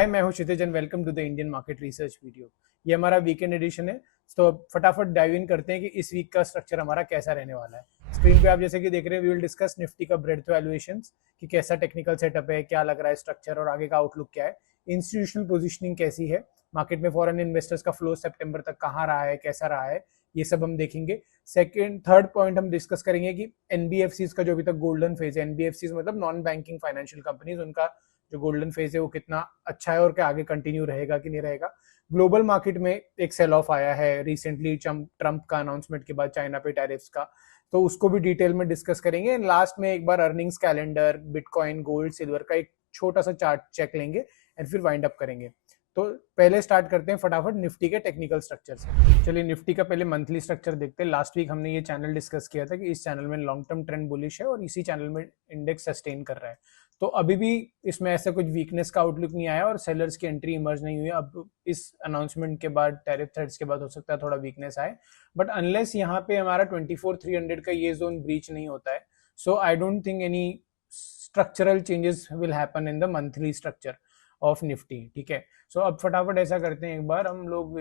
हाय, मैं हूं Kshitij and welcome to the Indian market research video. ये हमारा वीकेंड एडिशन है, तो फटाफट डाइव इन करते हैं कि इस वीक का स्ट्रक्चर हमारा कैसा रहने वाला है। स्क्रीन पे आप जैसे कि देख रहे हैं, वी विल डिस्कस निफ्टी का ब्रेडथ वैल्यूएशंस कि कैसा टेक्निकल सेटअप है, क्या लग रहा है स्ट्रक्चर और आगे का आउटलुक क्या है, इंस्टीट्यूशनल पोजिशनिंग कैसी है, मार्केट में फॉरेन इन्वेस्टर्स का फ्लो सितंबर तक कहाँ रहा है, कैसा रहा है, ये सब हम देखेंगे। थर्ड पॉइंट हम डिस्कस करेंगे कि एनबीएफसीज का जो अभी तक गोल्डन फेज है, एनबीएफसीज मतलब नॉन बैंकिंग फाइनेंशियल कंपनीज, उनका जो गोल्डन फेज है वो कितना अच्छा है और क्या आगे कंटिन्यू रहेगा कि नहीं रहेगा। ग्लोबल मार्केट में एक सेल ऑफ आया है रिसेंटली ट्रंप का अनाउंसमेंट के बाद चाइना पे टैरिफ्स का, तो उसको भी डिटेल में डिस्कस करेंगे। लास्ट में एक बार earnings calendar, bitcoin, gold, silver का एक छोटा सा चार्ट चेक लेंगे एंड फिर वाइंड अप करेंगे। तो पहले स्टार्ट करते हैं फटाफट निफ्टी के टेक्निकल स्ट्रक्चर से। चलिए निफ्टी का पहले मंथली स्ट्रक्चर देखते हैं। लास्ट वीक हमने ये चैनल डिस्कस किया था कि इस चैनल में लॉन्ग टर्म ट्रेंड बुलिश है और इसी चैनल में इंडेक्स सस्टेन कर रहा है। तो अभी भी इसमें ऐसा कुछ वीकनेस का आउटलुक नहीं आया और सेलर्स की एंट्री इमर्ज नहीं हुई। अब इस अनाउंसमेंट के बाद, टैरिफ थ्रेट्स के बाद हो सकता है थोड़ा वीकनेस आए, बट अनलेस यहाँ पे हमारा 24,300 का ये जोन ब्रीच नहीं होता है, so I don't think any structural changes will happen in the monthly structure of Nifty. ठीक है, सो अब फटाफट ऐसा करते हैं, एक बार हम लोग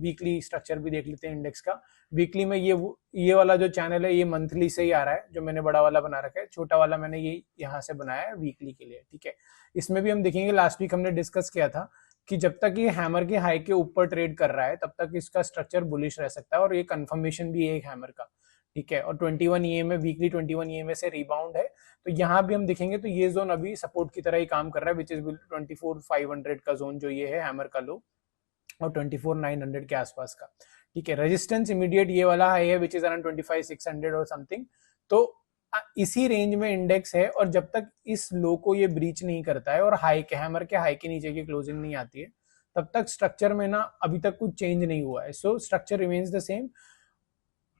वीकली स्ट्रक्चर भी देख लेते हैं इंडेक्स का। वीकली में ये वाला जो चैनल है ये मंथली से ही आ रहा है, जो मैंने बड़ा वाला बना रखा है, छोटा वाला मैंने ये यहाँ से बनाया है वीकली के लिए। ठीक है, इसमें भी हम देखेंगे, लास्ट वीक हमने डिस्कस किया था कि जब तक ये हैमर के हाई के ऊपर ट्रेड कर रहा है तब तक इसका स्ट्रक्चर बुलिश रह सकता है और ये कंफर्मेशन भी है एक हैमर का। ठीक है, और 21 ईएमए वीकली 21 ईएमए से रिबाउंड है, तो यहाँ भी हम देखेंगे तो ये जोन अभी सपोर्ट की तरह ही काम कर रहा है, विच इज 24,500 का जोन जो ये है हैमर का लो, और 24,900 के आसपास का। ठीक है, रेजिस्टेंस इमीडिएट ये वाला हाई है विच इज अराउंड 25,600 और समथिंग। तो इसी रेंज में इंडेक्स है और जब तक इस लो को ये ब्रीच नहीं करता है और हाई के हैमर के हाई के नीचे की क्लोजिंग नहीं आती है, तब तक स्ट्रक्चर में ना अभी तक कुछ चेंज नहीं हुआ है। So structure remains the same.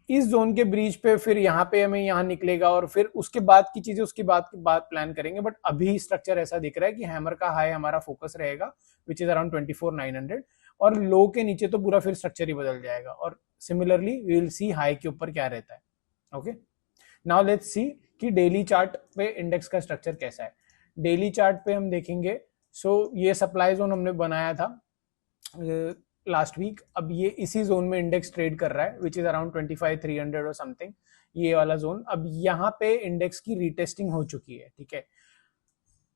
इस जोन के ब्रीच पे फिर यहाँ पे हमें यहाँ निकलेगा और फिर उसके बाद की चीजें उसकी बात प्लान करेंगे, बट अभी स्ट्रक्चर ऐसा दिख रहा है कि हैमर का हाई हमारा फोकस रहेगा विच इज अराउंड 24,900 और लो के नीचे तो पूरा फिर स्ट्रक्चर ही बदल जाएगा और similarly we will see high के ऊपर क्या रहता है। ओके, नाउ लेट्स सी कि डेली चार्ट पे इंडेक्स का स्ट्रक्चर कैसा है। डेली चार्ट पे हम देखेंगे, सो ये सप्लाई जोन हमने बनाया था लास्ट वीक। अब ये इसी जोन में इंडेक्स ट्रेड कर रहा है विच इज अराउंड 25,300 और समथिंग, ये वाला जोन। अब यहाँ पे इंडेक्स की रीटेस्टिंग हो चुकी है। ठीक है,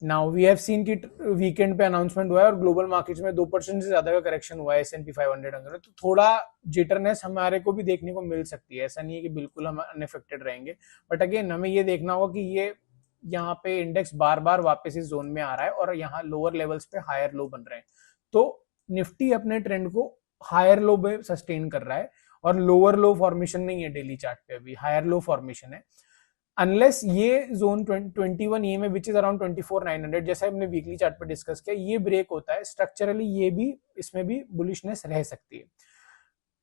नाउ वी हैव सीन कि वीकेंड पे अनाउंसमेंट हुआ है और ग्लोबल मार्केट्स में 2% से ज्यादा का करेक्शन हुआ है S&P 500 अंदर, तो थोड़ा जिटरनेस हमारे को भी देखने को मिल सकती है। ऐसा नहीं है कि बिल्कुल हम अनअफेक्टेड रहेंगे, बट अगेन हमें ये देखना होगा कि ये यहाँ पे इंडेक्स बार बार वापस इस जोन में आ रहा है और यहाँ लोअर लेवल्स पे हायर लो बन रहे हैं, तो निफ्टी अपने ट्रेंड को हायर लो पे सस्टेन कर रहा है और लोअर लो फॉर्मेशन नहीं है डेली चार्ट पे, अभी हायर लो फॉर्मेशन है। अनलेस ये जोन 21 ई में विच इज अराउंड 24,900, जैसे हमने वीकली चार्ट पे डिस्कस किया, ये ब्रेक होता है स्ट्रक्चरली, ये भी इसमें भी बुलिशनेस रह सकती है।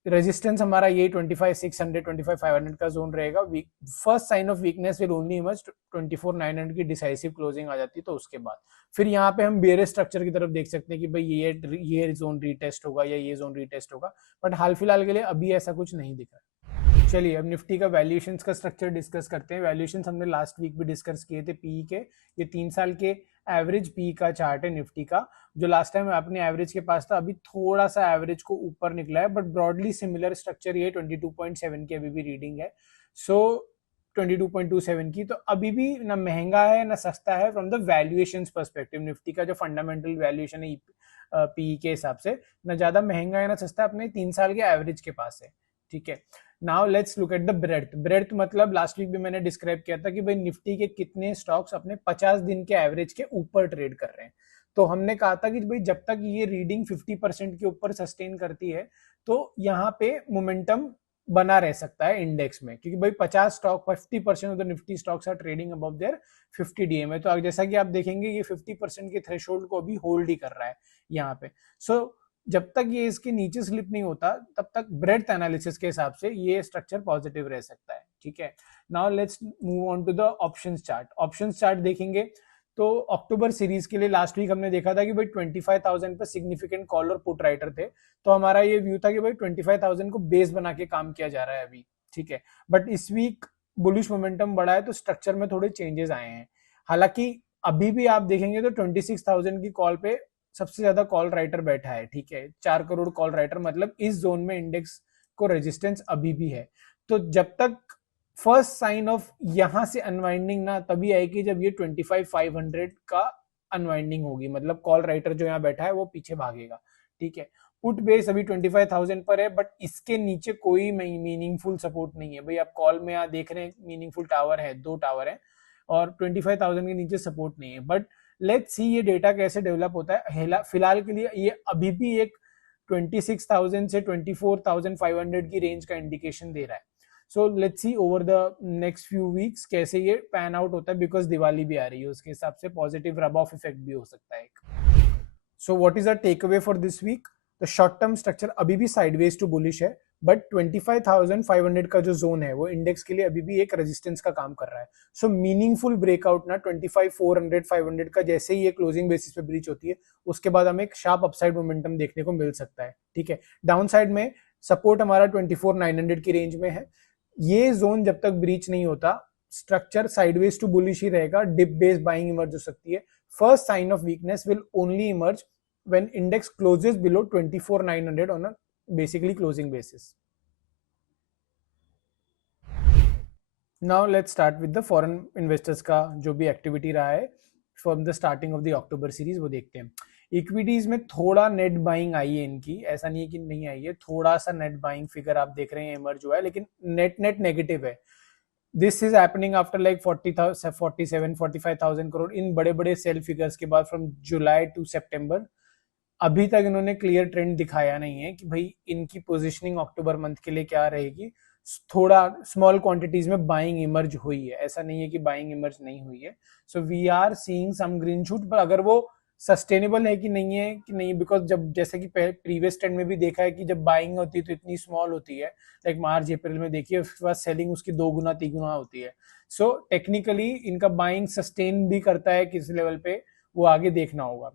रेजिस्टेंस हमारा ये 25,600 25,500 का जोन रहेगा। First sign of weakness will only emerge 24,900 की डिसाइसिव क्लोजिंग आ जाती है, तो उसके बाद फिर यहाँ पे हम बेयरिश स्ट्रक्चर की तरफ देख सकते हैं कि भाई ये जोन रीटेस्ट होगा या ये जोन रीटेस्ट होगा, बट हाल फिलहाल के लिए अभी ऐसा कुछ नहीं दिख रहा। चलिए अब निफ्टी का वैल्यूएशंस का स्ट्रक्चर डिस्कस करते हैं। वैल्यूएशंस हमने लास्ट वीक भी डिस्कस किए थे पीई के। ये 3 साल के एवरेज पीई का चार्ट है निफ्टी का, जो लास्ट टाइम अपने एवरेज के पास था, अभी थोड़ा सा एवरेज को ऊपर निकला है, बट ब्रॉडली सिमिलर स्ट्रक्चर ये 22.7 की अभी भी रीडिंग है। सो 22.27 की, तो अभी भी ना महंगा है ना सस्ता है from the valuations perspective. Nifty का जो फंडामेंटल वैल्यूएशन है पीई के हिसाब से, ना ज्यादा महंगा है ना सस्ता, अपने 3 साल के एवरेज के पास है। ठीक है, now let's look at the breadth. Breadth मतलब लास्ट वीक भी मैंने डिस्क्राइब किया था कि भाई निफ्टी के कितने स्टॉक्स अपने 50 दिन के एवरेज के ऊपर ट्रेड कर रहे हैं। तो हमने कहा था कि भाई जब तक ये रीडिंग 50% के ऊपर सस्टेन करती है तो यहाँ पे मोमेंटम बना रह सकता है इंडेक्स में, क्योंकि भाई 50% of the Nifty stocks are trading above their 50 DMA. तो जैसा कि आप देखेंगे ये 50% के थ्रेशोल्ड को अभी होल्ड ही कर रहा है यहाँ पे। सो जब तक ये इसके नीचे स्लिप नहीं होता तब तक ब्रेड्थ एनालिसिस के हिसाब से ये स्ट्रक्चर पॉजिटिव रह सकता है। ठीक है, now let's move on to the options chart. Options chart देखेंगे तो अक्टूबर सीरीज के लिए लास्ट वीक हमने देखा था कि भाई 25,000 पे सिग्निफिकेंट कॉल और पुट राइटर थे, तो हमारा ये व्यू था कि भाई 25,000 को बेस बना के काम किया जा रहा है अभी। ठीक है, बट इस वीक बुलिश मोमेंटम बढ़ा है तो स्ट्रक्चर में थोड़े चेंजेस आए हैं। हालांकि अभी भी आप देखेंगे तो 26,000 की कॉल पे सबसे ज्यादा कॉल राइटर बैठा है, ठीक है, 4 करोड़ कॉल राइटर, मतलब इस जोन में इंडेक्स को रेजिस्टेंस अभी भी है। तो जब तक फर्स्ट साइन ऑफ यहां से अनवाइंडिंग ना तभी आएगी जब ये 25,500 का अनवाइंडिंग होगी, मतलब कॉल राइटर जो यहाँ बैठा है वो पीछे भागेगा, ठीक है। पुट बेस अभी 25,000 पर है, बट इसके नीचे कोई मीनिंगफुल सपोर्ट नहीं है भाई। आप कॉल में यहाँ देख रहे हैं मीनिंगफुल टावर है, 2 टावर है, और 25,000 के नीचे सपोर्ट नहीं है। बट लेट्स सी ये डेटा कैसे डेवलप होता है। फिलहाल के लिए ये अभी भी एक 26,000 से 24,500 की रेंज का इंडिकेशन दे रहा है। So let's see over the next few weeks कैसे ये पैन आउट होता है, बिकॉज दिवाली भी आ रही है, उसके हिसाब से पॉजिटिव रब ऑफ इफेक्ट भी हो सकता है। So what is the take away for this week? तो शॉर्ट टर्म स्ट्रक्चर अभी भी साइडवेज टू बुलिश है, बट 25,500 का जो जोन है वो इंडेक्स के लिए अभी भी एक रेजिस्टेंस का काम कर रहा है। सो मीनिंगफुल ब्रेकआउट ना 25,400 500 का जैसे ही ये क्लोजिंग बेसिस पे ब्रीच होती है, उसके बाद हमें एक शार्प अपसाइड मोमेंटम देखने को मिल सकता है, ठीक है। डाउन साइड में सपोर्ट हमारा 24,900 की रेंज में है। ये जोन जब तक ब्रीच नहीं होता, स्ट्रक्चर साइडवेज टू बुलिश ही रहेगा, डिप बेस बाइंग इमर्ज हो सकती है। First sign of weakness will only emerge when index closes below 24,900 on a basically closing basis. Now let's start with the foreign investors का जो भी activity रहा है from the starting of the October series वो देखते हैं। Equities में थोड़ा नेट बाइंग आई है इनकी, ऐसा नहीं है कि नहीं आई है, थोड़ा सा नेट बाइंग फिगर आप देख रहे हैं इमर्ज हुआ है, लेकिन नेट नेट नेगेटिव है। This is happening after like 47-45,000 crore इन बड़े बड़े सेल फिगर्स के बाद फ्रॉम जुलाई टू सितंबर। अभी तक इन्होंने क्लियर ट्रेंड दिखाया नहीं है कि भाई इनकी पोजीशनिंग अक्टूबर मंथ के लिए क्या रहेगी। थोड़ा स्मॉल क्वांटिटीज में बाइंग इमर्ज हुई है, ऐसा नहीं है कि बाइंग इमर्ज नहीं हुई है। So we are seeing some green shoot, पर अगर वो सस्टेनेबल है कि नहीं, बिकॉज जब जैसे कि प्रीवियस ट्रेंड में भी देखा है कि जब बाइंग होती है तो इतनी स्मॉल होती है, लाइक मार्च अप्रैल में देखिए, उसके बाद सेलिंग उसकी 2 गुना 3 गुना होती है। सो टेक्निकली इनका बाइंग सस्टेन भी करता है किस लेवल पे, वो आगे देखना होगा।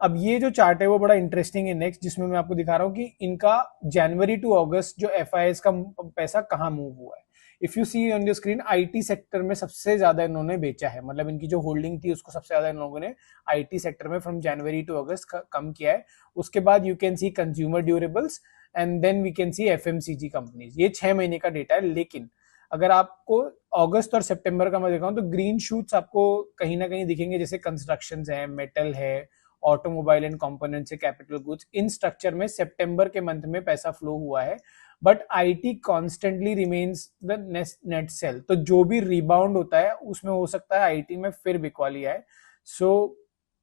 अब ये जो चार्ट है वो बड़ा इंटरेस्टिंग है नेक्स्ट, जिसमें मैं आपको दिखा रहा हूँ कि इनका जनवरी टू अगस्त जो एफआईएस का पैसा कहाँ मूव हुआ है। If you see on your screen, IT sector में सबसे ज्यादा इन्होंने बेचा है, मतलब इनकी जो होल्डिंग थी उसको सबसे ज्यादा इन लोगों ने आईटी सेक्टर में फ्रॉम जनवरी टू अगस्त कम किया है। उसके बाद you can see consumer durables and then we can see FMCG companies. ये 6 महीने का डेटा है, लेकिन अगर आपको अगस्त और सितंबर का मैं दिखाऊं तो ग्रीन शूट्स आपको कहीं ना कहीं दिखेंगे, जैसे कंस्ट्रक्शन है, मेटल है, ऑटोमोबाइल एंड कंपोनेंट से कैपिटल गुड्स। इन स्ट्रक्चर में सितंबर के मंथ में पैसा फ्लो हुआ है, but IT constantly remains the net cell. तो जो भी रिबाउंड होता है उसमें हो सकता है आईटी में फिर बिकवाली आए। सो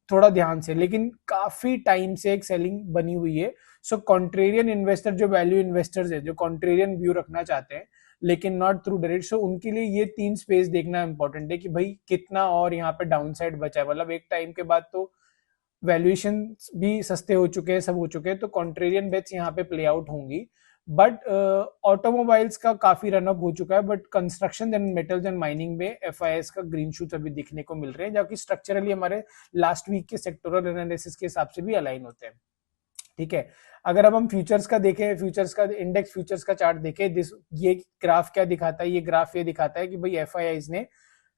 थोड़ा ध्यान से, लेकिन काफी टाइम से एक सेलिंग बनी हुई है। सो कॉन्ट्रेरियन इन्वेस्टर जो वैल्यू इन्वेस्टर्स है, जो कॉन्ट्रेरियन व्यू रखना चाहते हैं लेकिन नॉट थ्रू डायरेक्ट, सो उनके लिए ये 3 स्पेस देखना इंपॉर्टेंट है कि भाई कितना और यहाँ पे डाउन साइड बचा है। मतलब एक टाइम के बाद तो वैल्यूएशन भी सस्ते हो चुके हैं, सब हो चुके हैं, तो कॉन्ट्रेरियन बेट्स यहाँ पे प्ले आउट होंगी। बट ऑटोमोबाइल्स का काफी रनअप हो चुका है, but construction and metals and mining में एफआईएस का ग्रीन शूट्स अभी दिखने को मिल रहे हैं, जबकि स्ट्रक्चरली हमारे लास्ट वीक के सेक्टोरल एनालिसिस के हिसाब से भी अलाइन होते हैं, ठीक है। अगर अब हम फ्यूचर्स का देखें, फ्यूचर्स का इंडेक्स फ्यूचर्स का चार्ट देखें, ये ग्राफ क्या दिखाता है? ये ग्राफ ये दिखाता है कि भाई एफआईआईज ने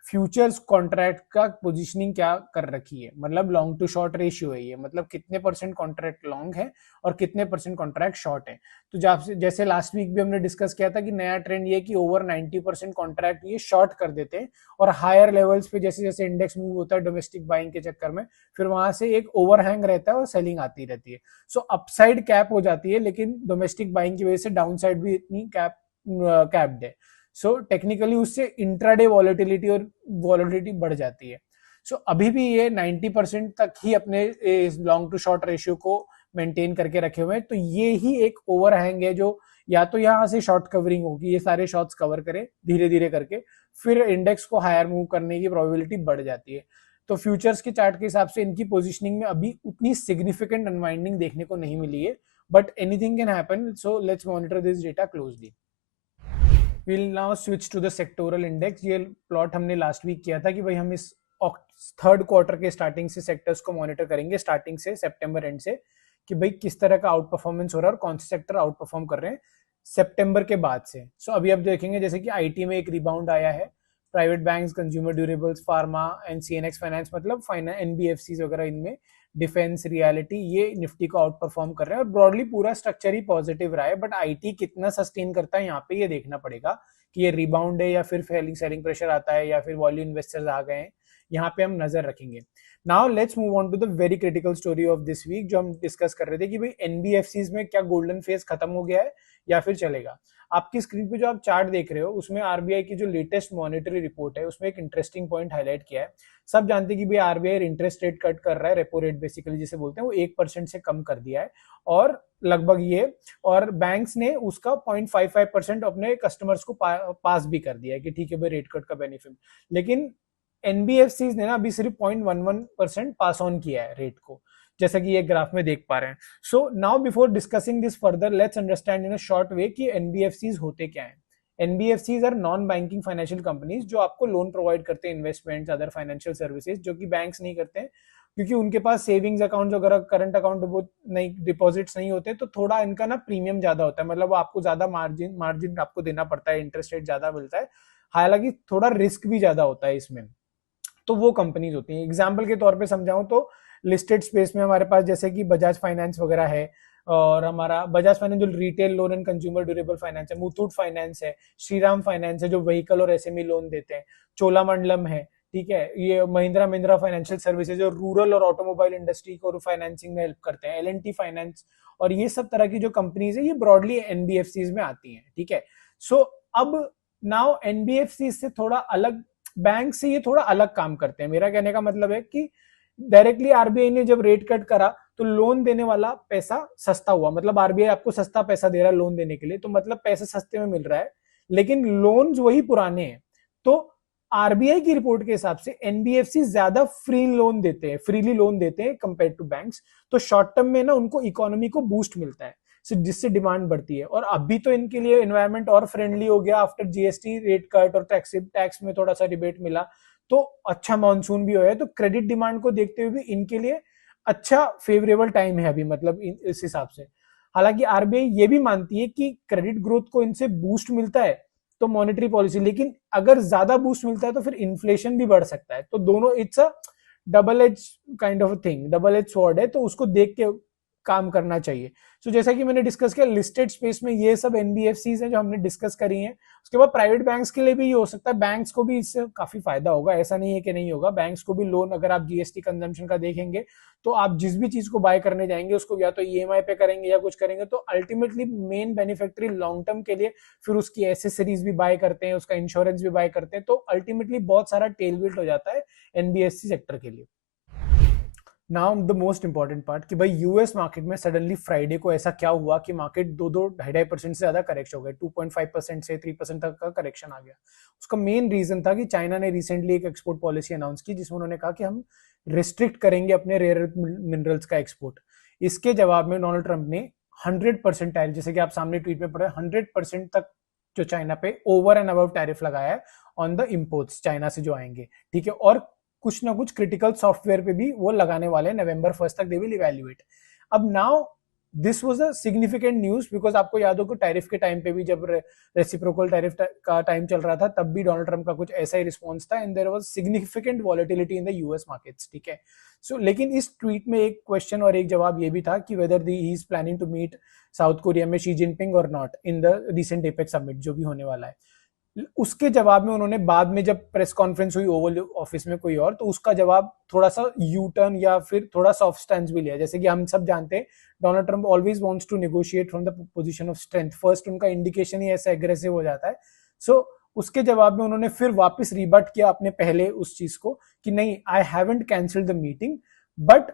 फ्यूचर्स कॉन्ट्रैक्ट का पोजीशनिंग क्या कर रखी है, मतलब लॉन्ग टू शॉर्ट रेशियो है ये, मतलब कितने परसेंट कॉन्ट्रैक्ट लॉन्ग है और कितने परसेंट कॉन्ट्रैक्ट शॉर्ट है। तो जैसे लास्ट वीक भी हमने डिस्कस किया था कि नया ट्रेंड ये कि ओवर 90% कॉन्ट्रैक्ट ये शॉर्ट कर देते हैं, और हायर लेवल्स पे जैसे जैसे इंडेक्स मूव होता है डोमेस्टिक बाइंग के चक्कर में, फिर वहां से एक ओवरहैंग रहता है और सेलिंग आती रहती है। सो अपसाइड कैप हो जाती है, लेकिन डोमेस्टिक बाइंग की वजह से डाउन साइड भी इतनी कैप्ड है। सो टेक्निकली उससे इंट्राडे वॉलेटिलिटी और वॉलेटिलिटी बढ़ जाती है। सो अभी भी ये 90% तक ही अपने लॉन्ग टू शॉर्ट रेशियो को मेंटेन करके रखे हुए हैं। तो ये ही एक ओवरहैंग है जो या तो यहाँ से शॉर्ट कवरिंग होगी, ये सारे शॉर्ट्स कवर करें धीरे धीरे करके, फिर इंडेक्स को हायर मूव करने की प्रोबेबिलिटी बढ़ जाती है। तो फ्यूचर्स के चार्ट के हिसाब से इनकी पोजिशनिंग में अभी उतनी सिग्निफिकेंट अनवाइंडिंग देखने को नहीं मिली है, but anything can happen. So let's monitor this data closely. We'll now switch to the sectoral index। ये प्लॉट हमने लास्ट वीक किया था कि भाई हम इस थर्ड क्वार्टर के स्टार्टिंग से सेक्टर्स को मॉनिटर करेंगे, स्टार्टिंग से सितंबर एंड से, कि भाई किस तरह का आउट परफॉर्मेंस हो रहा है और कौन से सेक्टर आउट परफॉर्म कर रहे हैं सितंबर के बाद से। सो अभी आप देखेंगे जैसे कि आईटी में एक रिबाउंड आया है, private banks, consumer durables, pharma and CNX finance, मतलब एनबीएफसी वगैरह, इनमें डिफेंस, रियलिटी, ये निफ्टी को आउट परफॉर्म कर रहे हैं और ब्रॉडली पूरा स्ट्रक्चर ही पॉजिटिव रहा है। बट आईटी कितना सस्टेन करता है यहाँ पे ये देखना पड़ेगा कि ये रिबाउंड है या फिर सेलिंग प्रेशर आता है या फिर वॉल्यूम इन्वेस्टर्स आ गए हैं, यहाँ पे हम नजर रखेंगे। Now let's move on to the very critical story of this week, जो हम डिस्कस कर रहे थे कि भाई एनबीएफसीज में क्या गोल्डन फेज खत्म हो गया है या फिर चलेगा। आपकी स्क्रीन पे जो आप चार्ट देख रहे हो उसमें आरबीआई की जो लेटेस्ट मॉनेटरी रिपोर्ट है उसमें एक इंटरेस्टिंग पॉइंट हाईलाइट किया है। सब जानते हैं कि भाई आरबीआई इंटरेस्ट रेट कट कर रहा है, रेपो रेट बेसिकली जिसे बोलते हैं, वो 1% से कम कर दिया है और लगभग ये, और बैंक्स ने उसका 0.55% अपने कस्टमर्स को पास भी कर दिया है कि ठीक है भाई रेट कट का बेनिफिट। लेकिन एनबीएफसीज ने ना अभी सिर्फ 0.11% पास ऑन किया है रेट को, जैसा कि ये ग्राफ में देख पा रहे हैं। So now before discussing this further let's understand in a short way कि एनबीएफसीज होते क्या हैं। NBFCs are non banking financial companies जो आपको लोन प्रोवाइड करते हैं, इन्वेस्टमेंट्स, अदर फाइनेंशियल सर्विसेज, जो कि बैंक्स नहीं करते हैं क्योंकि उनके पास सेविंग्स अकाउंट वगैरह, करंट अकाउंट वो नहीं, डिपॉजिट्स नहीं होते, तो थोड़ा इनका ना प्रीमियम ज्यादा होता है, मतलब आपको ज्यादा मार्जिन आपको देना पड़ता है, इंटरेस्ट रेट ज्यादा मिलता है, हालांकि थोड़ा रिस्क भी ज्यादा होता है इसमें। तो वो कंपनीज होती हैं। एग्जाम्पल के तौर पे समझाऊं तो लिस्टेड स्पेस में हमारे पास जैसे कि बजाज फाइनेंस वगैरह है, और हमारा बजाज फाइनेंस जो retail loan and consumer durable finance है, मुथूट फाइनेंस है, श्रीराम फाइनेंस है जो व्हीकल और एसएमई लोन देते हैं, चोलामंडलम है, ठीक है, ये महिंद्रा फाइनेंशियल सर्विसेज जो रूरल और ऑटोमोबाइल इंडस्ट्री को फाइनेंसिंग में हेल्प करते हैं, एलएनटी फाइनेंस, और ये सब तरह की जो कंपनीज है ये ब्रॉडली एनबीएफसीज में आती हैं, ठीक है। सो अब नाउ एनबीएफसी से थोड़ा अलग, बैंक से ये थोड़ा अलग काम करते हैं। मेरा कहने का मतलब है कि डायरेक्टली आरबीआई ने जब रेट कट करा तो लोन देने वाला पैसा सस्ता हुआ, मतलब आरबीआई आपको सस्ता पैसा दे रहा है लोन देने के लिए, तो मतलब पैसा सस्ते में मिल रहा है, लेकिन लोन्स वही पुराने हैं। तो आरबीआई की रिपोर्ट के हिसाब से एनबीएफसी ज्यादा फ्रीली लोन देते हैं कंपेयर टू बैंक्स। तो शॉर्ट टर्म में ना उनको इकोनॉमी को बूस्ट मिलता है, जिससे डिमांड बढ़ती है। और अभी तो इनके लिए एनवायरनमेंट और फ्रेंडली हो गया आफ्टर जीएसटी रेट कट और टैक्स में थोड़ा सा रिबेट मिला, तो अच्छा मानसून भी हो है, तो क्रेडिट डिमांड को देखते हुए भी इनके लिए अच्छा फेवरेबल टाइम है अभी, मतलब इस हिसाब से। हालांकि आरबीआई ये भी मानती है कि क्रेडिट ग्रोथ को इनसे बूस्ट मिलता है तो मॉनेटरी पॉलिसी, लेकिन अगर ज्यादा बूस्ट मिलता है तो फिर इन्फ्लेशन भी बढ़ सकता है। तो दोनों it's a double edge kind of thing, double edge sword है, तो उसको देख के काम करना चाहिए। सो जैसा कि मैंने डिस्कस किया लिस्टेड स्पेस में ये सब एनबीएफसीज हैं जो हमने डिस्कस करी हैं। उसके बाद प्राइवेट बैंक्स के लिए भी ये हो सकता है, बैंक्स को भी इससे काफी फायदा होगा, ऐसा नहीं है कि नहीं होगा। बैंक्स को भी लोन, अगर आप जीएसटी कंजम्पशन का देखेंगे तो आप जिस भी चीज को बाय करने जाएंगे उसको या तो ईएमआई पे करेंगे या कुछ करेंगे, तो अल्टीमेटली मेन बेनिफिक्टरी लॉन्ग टर्म के लिए फिर उसकी एसेसरीज भी बाय करते हैं, उसका इंश्योरेंस भी बाय करते हैं, तो अल्टीमेटली बहुत सारा टेलबिल्ट हो जाता है एनबीएफसी सेक्टर के लिए। Now the most important part कि भाई यूएस मार्केट में सडनली फ्राइडे को ऐसा क्या हुआ कि मार्केट 2-2.5% से ज्यादा करेक्शन हो गया, 2.5% से 3% तक का करेक्शन आ गया। उसका मेन रीजन था कि चाइना ने रिसेंटली एक एक्सपोर्ट पॉलिसी अनाउंस की जिसमें उन्होंने कहा कि हम रिस्ट्रिक्ट करेंगे अपने रेयर अर्थ मिनरल्स का एक्सपोर्ट। इसके जवाब में डोनाल्ड ट्रंप ने 100% टैरिफ, जैसे कि आप सामने ट्वीट में पढ़े, 100% तक जो चाइना पे ओवर एंड अबव टैरिफ लगाया है ऑन द इम्पोर्ट्स चाइना से जो आएंगे, ठीक है। और कुछ ना कुछ क्रिटिकल सॉफ्टवेयर पे भी वो लगाने वाले हैं, नवंबर 1 तक दे विल इवैल्यूएट। अब now this was a significant news, because आपको याद हो कि टैरिफ के टाइम पे भी जब रेसिप्रोकल टैरिफ का टाइम चल रहा था तब भी डोनाल्ड ट्रंप का कुछ ऐसा ही रिस्पॉन्स था, and there was significant volatility in the US markets, ठीक है। सो लेकिन इस ट्वीट में एक क्वेश्चन और एक जवाब ये भी था कि whether he is planning to meet South Korea में शी जिनपिंग और not in the recent APEC summit जो भी होने वाला है। उसके जवाब में उन्होंने बाद में जब प्रेस कॉन्फ्रेंस हुई ओवल ऑफिस में कोई और, तो उसका जवाब थोड़ा सा यू टर्न या फिर थोड़ा सॉफ्ट स्टैंस भी लिया। जैसे कि हम सब जानते हैं Donald Trump always wants to negotiate from the position of strength, first उनका इंडिकेशन ही ऐसा एग्रेसिव हो जाता है। सो उसके जवाब में उन्होंने फिर वापस रिबट किया अपने पहले उस चीज को कि नहीं, I haven't cancelled the meeting, but,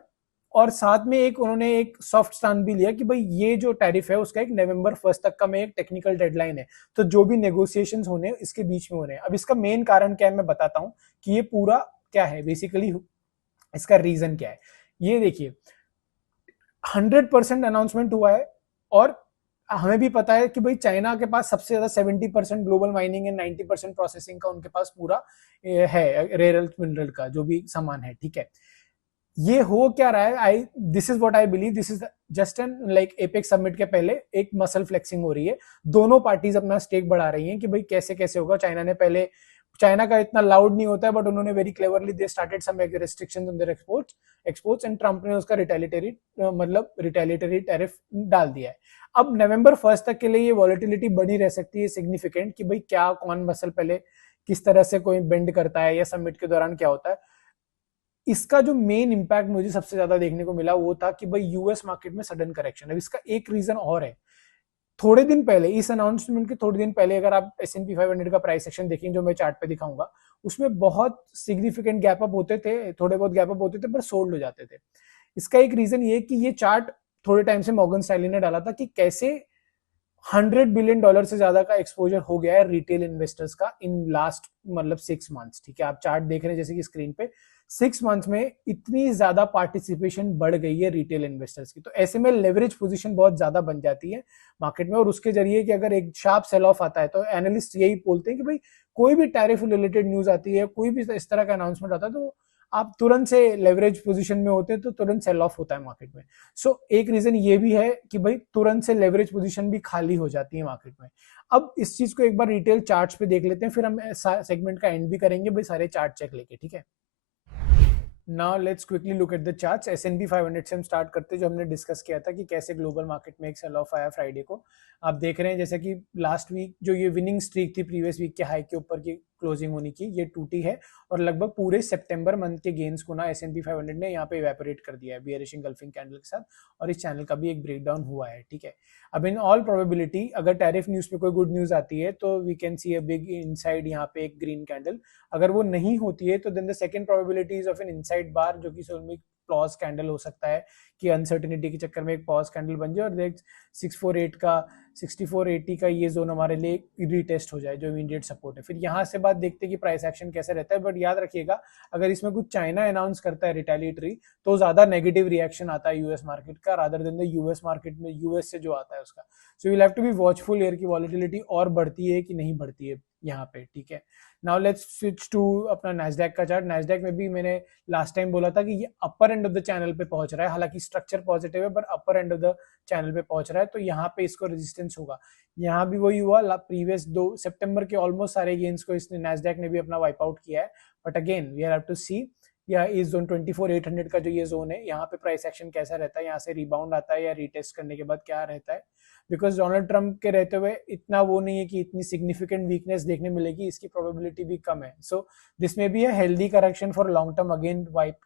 और साथ में एक उन्होंने एक सॉफ्ट स्टैंड भी लिया कि भाई ये जो टैरिफ है उसका एक नवंबर 1 तक का में एक टेक्निकल डेडलाइन है, तो जो भी नेगोशिएशंस होने इसके बीच में हो रहे हैं। अब इसका मेन कारण क्या है मैं बताता हूं कि ये पूरा क्या है बेसिकली, इसका रीजन क्या है। ये देखिए 100% अनाउंसमेंट हुआ है, और हमें भी पता है कि भाई चाइना के पास सबसे ज्यादा 70% ग्लोबल माइनिंग एंड 90% प्रोसेसिंग का उनके पास पूरा है, रेयर अर्थ मिनरल का जो भी सामान है, ठीक है। ये हो क्या रहा है, I this is what I believe, this is just an like apex summit के पहले एक मसल फ्लेक्सिंग हो रही है। दोनों पार्टीज अपना स्टेक बढ़ा रही हैं कि भाई कैसे कैसे होगा। चाइना ने पहले चाइना का इतना लाउड नहीं होता है, बट उन्होंने very cleverly they started some restrictions on their exports and Trump ने उसका रिटेलिटरी टैरिफ डाल दिया है। अब नवंबर 1 तक के लिए ये वॉलेटिलिटी बनी रह सकती है सिग्निफिकेंट, कि भाई क्या कौन मसल पहले किस तरह से कोई बेंड करता है या समिट के दौरान क्या होता है। इसका जो मेन इंपैक्ट मुझे सबसे ज्यादा देखने को मिला वो था कि भाई यूएस मार्केट में सडन करेक्शन है। इसका एक रीजन और है, थोड़े दिन पहले इस अनाउंसमेंट के थोड़े दिन पहले अगर आप S&P 500 का प्राइस एक्शन देखें जो मैं चार्ट पे दिखाऊंगा, उसमें बहुत सिग्निफिकेंट गैप अप होते थे, थोड़े बहुत गैप अप होते थे पर सोल्ड हो जाते थे। इसका एक रीजन ये कि ये चार्ट थोड़े टाइम से मॉर्गन स्टैनली ने डाला था कि कैसे $100 बिलियन से ज्यादा का एक्सपोजर हो गया है रिटेल इन्वेस्टर्स का इन लास्ट मतलब 6 मंथ्स। ठीक है, आप चार्ट देख रहे हैं जैसे कि स्क्रीन पे 6 मंथ्स में इतनी ज्यादा पार्टिसिपेशन बढ़ गई है रिटेल इन्वेस्टर्स की। तो ऐसे में लेवरेज पोजीशन बहुत ज्यादा बन जाती है मार्केट में, और उसके जरिए कि अगर एक शार्प सेल ऑफ आता है तो एनालिस्ट यही बोलते हैं कि भाई कोई भी टैरिफ रिलेटेड न्यूज आती है, कोई भी इस तरह का अनाउंसमेंट आता है, तो आप तुरंत से लेवरेज पोजीशन में होते हैं तो तुरंत सेल ऑफ होता है मार्केट में। सो एक रीजन ये भी है कि भाई तुरंत से लेवरेज पोजीशन भी खाली हो जाती है मार्केट में। अब इस चीज को एक बार रिटेल चार्ट्स पे देख लेते हैं, फिर हम सेगमेंट का एंड भी करेंगे भाई सारे चार्ट चेक लेके। ठीक है, now let's quickly look at the charts. S&P 500 से हम स्टार्ट करते हैं, जो हमने डिस्कस किया था कि कैसे ग्लोबल मार्केट में एक सेल ऑफ आया फ्राइडे को। आप देख रहे हैं जैसे कि लास्ट वीक जो ये विनिंग स्ट्रीक थी प्रीवियस वीक के हाई के ऊपर की क्लोजिंग होने की, ये टूटी है और लगभग पूरे सितंबर मंथ के गेन्स को ना S&P 500 ने यहाँ पे इवेपोरेट कर दिया है बियरिश इंगल्फिंग कैंडल के साथ, और इस चैनल का भी एक ब्रेकडाउन हुआ है। ठीक है, अब इन ऑल प्रोबेबिलिटी अगर टैरिफ न्यूज पे कोई गुड न्यूज आती है तो we can see a big inside यहाँ पे एक ग्रीन कैंडल। अगर वो नहीं होती है तो then the second probability is of an inside bar, जो कि सोलमिक पॉज कैंडल हो सकता है कि अनसर्टेनिटी के चक्कर में एक पॉज कैंडल बन जाए और देख 648 का 6480 का ये जोन हमारे लिए रीटेस्ट हो जाए जो इमीडिएट सपोर्ट है। फिर यहाँ से बात देखते हैं कि प्राइस एक्शन कैसे रहता है, बट याद रखिएगा अगर इसमें कुछ चाइना अनाउंस करता है रिटेलिएटरी तो ज्यादा नेगेटिव रिएक्शन आता है यूएस मार्केट का rather than the US market में यूएस से जो आता है उसका। So you will have to be watchful air की वॉलेटिलिटी और बढ़ती है कि नहीं बढ़ती है यहाँ पे। ठीक है, नाउ लेट्स स्विच टू अपना नैस्डैक का चार्ट। नैस्डैक में भी मैंने लास्ट टाइम बोला था कि ये अपर एंड ऑफ द चैनल पे पहुंच रहा है, हालांकि स्ट्रक्चर पॉजिटिव है पर अपर एंड ऑफ द चैनल पे पहुंच रहा है, तो यहाँ पे इसको रेजिस्टेंस होगा। यहाँ भी वही हुआ, प्रीवियस 2 सितंबर के ऑलमोस्ट सारे गेन्स को इसने नैस्डैक ने भी अपना वाइप आउट किया है। But again we have to see या इस जोन 24800 का जो ये जोन है यहाँ पे प्राइस एक्शन कैसा रहता है, यहाँ से रिबाउंड आता है या रीटेस्ट करने के बाद क्या रहता है। बिकॉज डोनाल्ड ट्रंप के रहते हुए इतना वो नहीं है कि इतनी सिग्निफिकेंट वीकनेस देखने मिलेगी, इसकी प्रोबेबिलिटी भी कम है। सो दिस में भी है healthy correction for long term, again wipe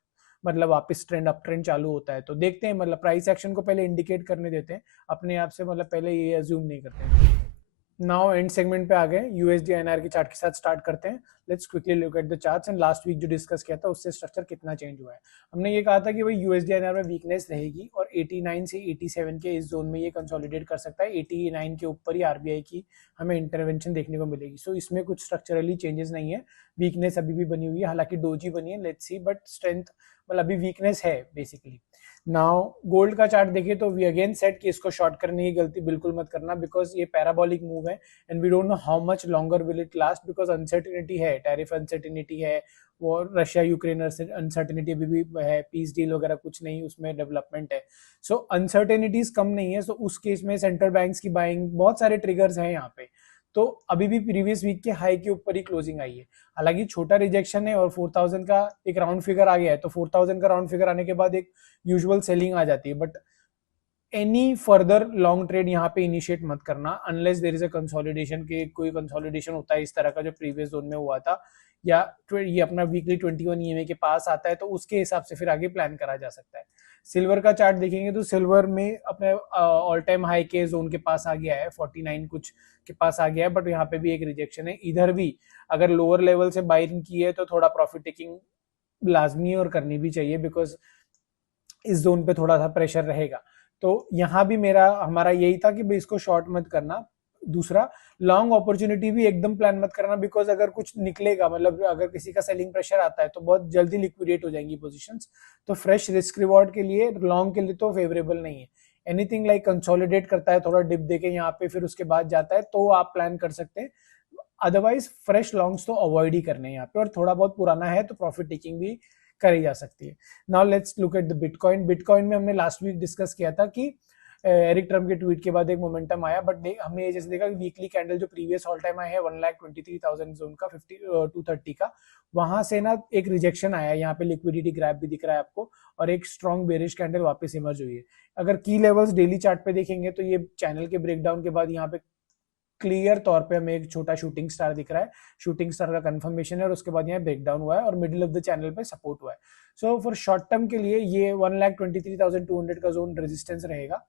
मतलब वापस ट्रेंड अप ट्रेंड चालू होता है। तो देखते हैं, मतलब प्राइस एक्शन को पहले इंडिकेट करने देते हैं अपने आप से, मतलब पहले ये अज्यूम नहीं करते। नाउ एंड सेगमेंट पे आ गए, यूएसडी INR के चार्ट के साथ स्टार्ट करते हैं। Let's quickly look at the charts and last week जो डिस्कस किया था उससे स्ट्रक्चर कितना चेंज हुआ है। हमने ये कहा था कि भाई यूएसडी INR में वीकनेस रहेगी और 89 से 87 के इस जोन में ये कंसोलिडेट कर सकता है। 89 के ऊपर ही आरबीआई की हमें इंटरवेंशन देखने को मिलेगी। सो इसमें कुछ स्ट्रक्चरली चेंजेस नहीं है, वीकनेस अभी भी बनी हुई है, हालांकि डोजी बनी है, लेट्स सी, बट स्ट्रेंथ मतलब अभी वीकनेस है बेसिकली। नाउ गोल्ड का चार्ट देखिए तो वी अगेन सेट कि इसको शॉर्ट करने की गलती बिल्कुल मत करना, बिकॉज ये पैराबोलिक मूव है and we don't know how much longer will it last, because uncertainty है, टैरिफ अनसर्टिनिटी है, वो रशिया यूक्रेन अनसर्टिनिटी अभी भी है, पीस डील वगैरह कुछ नहीं उसमें डेवलपमेंट है। सो अनसर्टेनिटीज कम नहीं है। सो उस केस में सेंट्रल बैंक्स की बाइंग बहुत सारे ट्रिगर्स हैं यहाँ पे। तो अभी भी प्रीवियस वीक के हाई के ऊपर ही क्लोजिंग आई है, हालांकि छोटा रिजेक्शन है और 4000 का एक राउंड फिगर आ गया है, तो 4000 का राउंड फिगर आने के बाद एक यूजुअल सेलिंग आ जाती है। But any further long trade यहाँ पे इनिशिएट मत करना unless there is a consolidation, के कोई कंसोलिडेशन होता है इस तरह का जो प्रीवियस जोन में हुआ था, या ये अपना वीकली 21 EMA के पास आता है, तो उसके हिसाब से फिर आगे प्लान करा जा सकता है। सिल्वर का चार्ट देखेंगे तो सिल्वर में अपने ऑल टाइम हाई के जोन के पास आ गया है, 49 कुछ के पास आ गया है, बट यहाँ पे भी एक रिजेक्शन है। इधर भी अगर लोअर लेवल से बाइंग की है तो थोड़ा प्रॉफिट टेकिंग लाजमी और करनी भी चाहिए, बिकॉज इस जोन पे थोड़ा सा प्रेशर रहेगा। तो यहाँ भी हमारा यही था कि भाई इसको शॉर्ट मत करना। दूसरा, लॉन्ग अपॉर्चुनिटी भी एकदम प्लान मत करना, बिकॉज अगर कुछ निकलेगा, मतलब अगर किसी का सेलिंग प्रेशर आता है तो बहुत जल्दी लिक्विडेट हो जाएंगी पोजीशंस। तो फ्रेश रिस्क रिवॉर्ड के लिए लॉन्ग के लिए तो फेवरेबल नहीं है। एनीथिंग लाइक कंसोलिडेट करता है थोड़ा डिप देके यहाँ पे फिर उसके बाद जाता है तो आप प्लान कर सकते हैं, अदरवाइज फ्रेश लॉन्ग्स तो अवॉइड ही करने हैं यहाँ पे, और थोड़ा बहुत पुराना है तो प्रॉफिट टेकिंग भी करी जा सकती है। Now let's look at the bitcoin. Bitcoin में हमने लास्ट वीक डिस्कस किया था कि एरिक ट्रम्प के ट्वीट के बाद एक मोमेंटम आया, बट हमने ये जैसे देखा कि वीकली कैंडल जो प्रीवियस ऑल टाइम आया है 1,23,000 जोन का 230 का, वहां से ना एक रिजेक्शन आया, यहाँ पे लिक्विडिटी ग्रैप भी दिख रहा है आपको, और एक स्ट्रॉन्ग बेरिश कैंडल वापस इमर्ज हुई है। अगर की लेवल्स डेली चार्ट पे देखेंगे तो ये चैनल के ब्रेकडाउन के बाद यहाँ पे क्लियर तौर पे हमें एक छोटा शूटिंग स्टार दिख रहा है, शूटिंग स्टार का कंफर्मेशन है, और उसके बाद यहाँ ब्रेकडाउन हुआ है और मिडिल ऑफ द चैनल पे सपोर्ट हुआ है। सो फॉर शॉर्ट टर्म के लिए ये 1,23,200 का जोन रेजिस्टेंस रहेगा,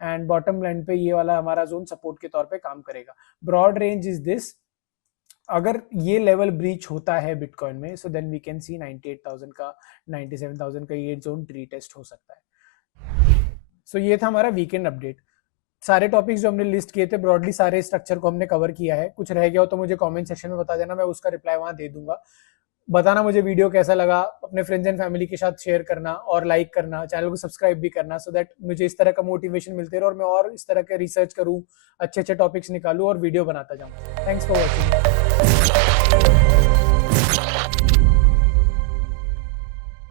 एंड बॉटम लाइन पे ये वाला हमारा जोन सपोर्ट के तौर पे काम करेगा। ब्रॉड रेंज इज दिस, अगर ये लेवल ब्रीच होता है बिटकॉइन में, so then we can see 98,000 का 97,000 का ये जोन रीटेस्ट हो सकता है। सो ये था हमारा वीकेंड अपडेट। सारे टॉपिक्स जो हमने लिस्ट किए थे ब्रॉडली सारे स्ट्रक्चर को हमने कवर किया है। कुछ रह गया हो तो मुझे कमेंट सेक्शन में बता देना, मैं उसका रिप्लाई वहां दे दूंगा। बताना मुझे वीडियो कैसा लगा, अपने फ्रेंड्स एंड फैमिली के साथ शेयर करना और लाइक करना, चैनल को सब्सक्राइब भी करना, सो दैट मुझे इस तरह का मोटिवेशन मिलते रहे और मैं और इस तरह के रिसर्च करूँ, अच्छे अच्छे टॉपिक्स निकालूँ और वीडियो बनाता जाऊँ। Thanks for watching.